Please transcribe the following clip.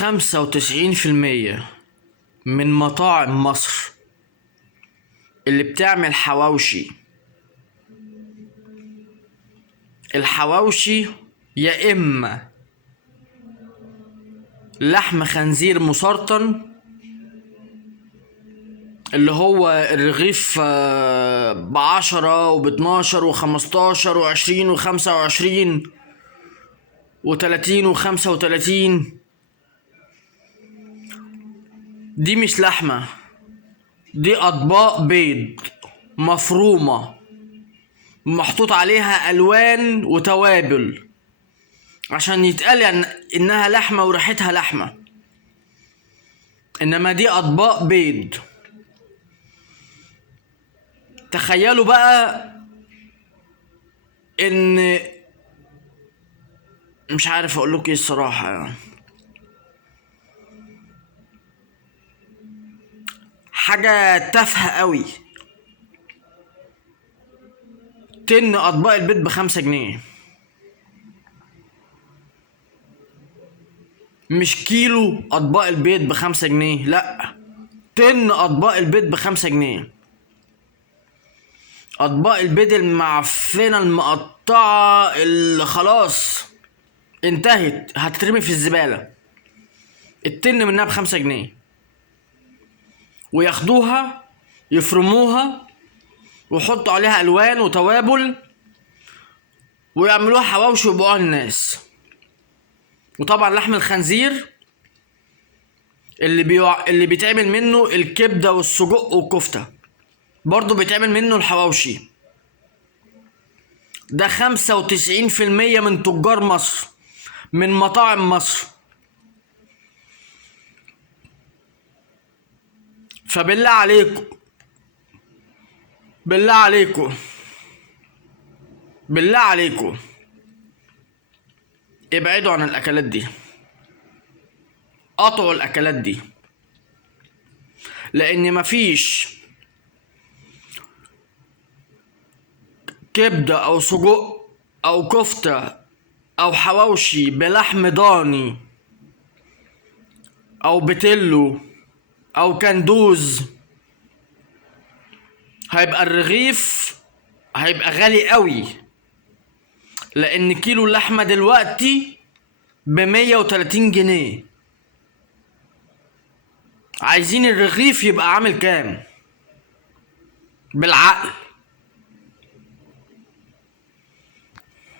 95% من مطاعم مصر اللي بتعمل الحواوشي يا اما لحم خنزير مسرطن، اللي هو الرغيف ب10 وب12 و15 و20 و25 و30 و35. دي مش لحمة، دي اطباق بيض مفرومة محطوط عليها الوان وتوابل عشان يتقال انها لحمة وريحتها لحمة، انما دي اطباق بيض. تخيلوا بقى ان مش عارف اقول لكم ايه الصراحة، يعني حاجة تافهة قوي. تن اطباق البيض ب5 جنيه، مش كيلو اطباق البيض ب5 جنيه، لا، تن اطباق البيض ب5 جنيه. اطباق البيض المعفنة المقطعة اللي خلاص انتهت هتترمي في الزبالة، التن منها ب5 جنيه، وياخدوها يفرموها ويحطوا عليها الوان وتوابل ويعملوها حواوشي ويبيعوها للناس. وطبعا لحم الخنزير اللي بيتعمل منه الكبدة والسجق والكفتة برضو بيتعمل منه الحواوشي. ده 95% من تجار مصر، من مطاعم مصر. فبالله عليكم، بالله عليكم، بالله عليكم، ابعدوا عن الاكلات دي، قطعوا الاكلات دي، لان مفيش كبدة او سجق او كفتة او حواوشي بلحم ضاني او بتلو او كندوز هيبقى الرغيف هيبقى غالي قوي، لان كيلو اللحمة دلوقتي ب130 جنيه. عايزين الرغيف يبقى عامل كام بالعقل؟